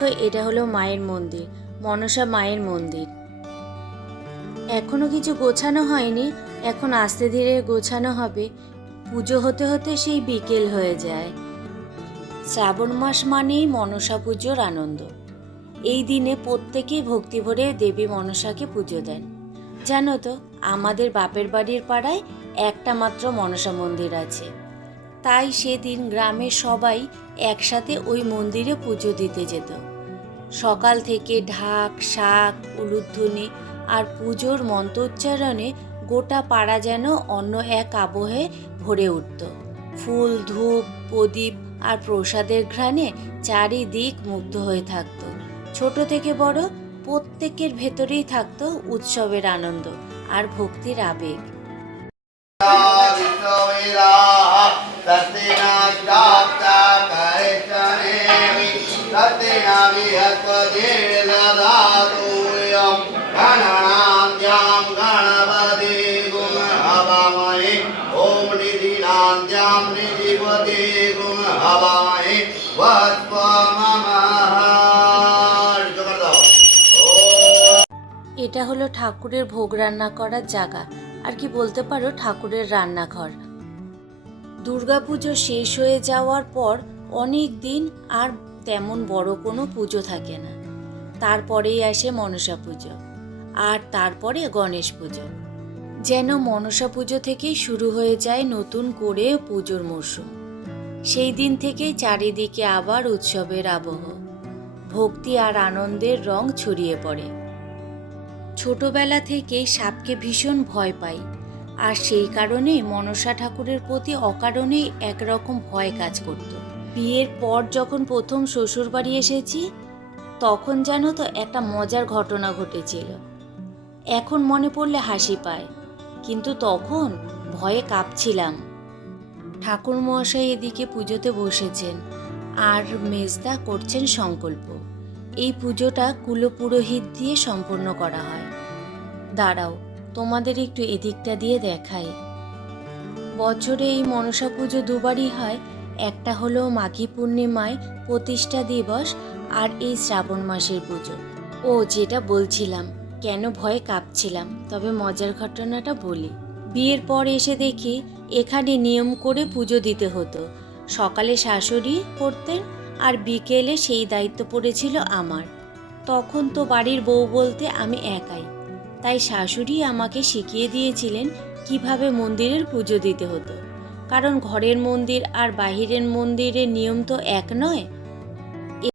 তো এটা হলো মায়ের মন্দির, মনসা মায়ের মন্দির। এখনো কিছু গোছানো হয়নি, এখন আস্তে ধীরে গোছানো হবে। পুজো হতে হতে সেই বিকেল হয়ে যায়। শ্রাবণ মাস মানেই মনসা পুজোর আনন্দ। এই দিনে প্রত্যেকেই ভক্তি ভরে দেবী মনসাকে পুজো দেন। জানো তো, আমাদের বাপের বাড়ির পাড়ায় একটা মাত্র মনসা মন্দির আছে। তাই সেদিন গ্রামের সবাই একসাথে ওই মন্দিরে পুজো দিতে যেত। সকাল থেকে ঢাক, শাক, উলুধ্বনি আর পুজোর মন্ত্রোচ্চারণে গোটা পাড়া যেন অন্য এক আবহে ভরে উঠত। ফুল, ধূপ, প্রদীপ আর প্রসাদের ঘ্রাণে চারিদিক মুগ্ধ হয়ে থাকত। ছোট থেকে বড় প্রত্যেকের ভেতরেই থাকতো উৎসবের আনন্দ আর ভক্তির আবেগ। এটা হলো ঠাকুরের ভোগ রান্না করার জায়গা, আর কি বলতে পারো ঠাকুরের রান্নাঘর। দুর্গাপুজো শেষ হয়ে যাওয়ার পর অনেক দিন আর তেমন বড় কোনো পুজো থাকে না। তারপরেই আসে মনসা পুজো, আর তারপরে গণেশ পুজো। যেন মনসা পুজো থেকেই শুরু হয়ে যায় নতুন করে পুজোর মরশুম। সেই দিন থেকেই চারিদিকে আবার উৎসবের আবহ, ভক্তি আর আনন্দের রং ছড়িয়ে পড়ে। ছোটবেলা থেকেই সাপকে ভীষণ ভয় পাই, আর সেই কারণে মনসা ঠাকুরের প্রতি অকারণেই একরকম ভয় কাজ করত। বিয়ের পর যখন প্রথম শ্বশুর বাড়ি এসেছি, তখন জানো তো একটা মজার ঘটনা ঘটেছিল। এখন মনে পড়লে হাসি পায়, কিন্তু তখন ভয়ে কাঁপছিলাম। ঠাকুর মশাই এদিকে পুজোতে বসেছেন আর মেজদা করছেন সংকল্প। এই পুজোটা কুলপুরোহিত দিয়ে সম্পন্ন করা হয়। দাঁড়াও, তোমাদের একটু এদিকটা দিয়ে দেখাই। বছরে এই মনসা পুজো দুবারই হয়। একটা হলো মাঘী পূর্ণিমায় প্রতিষ্ঠা দিবস, আর এই শ্রাবণ মাসের পুজো। ও, যেটা বলছিলাম, কেন ভয়ে কাঁপছিলাম, তবে মজার ঘটনাটা বলি। বিয়ের পর এসে দেখি এখানে নিয়ম করে পুজো দিতে হতো। সকালে শাশুড়ি করতেন, আর বিকেলে সেই দায়িত্ব পড়েছিল আমার। তখন তো বাড়ির বউ বলতে আমি একাই, তাই শাশুড়ি আমাকে শিখিয়ে দিয়েছিলেন কিভাবে মন্দিরের পুজো দিতে হতো। কারণ ঘরের মন্দির আর বাহিরের মন্দিরের নিয়ম তো এক নয়।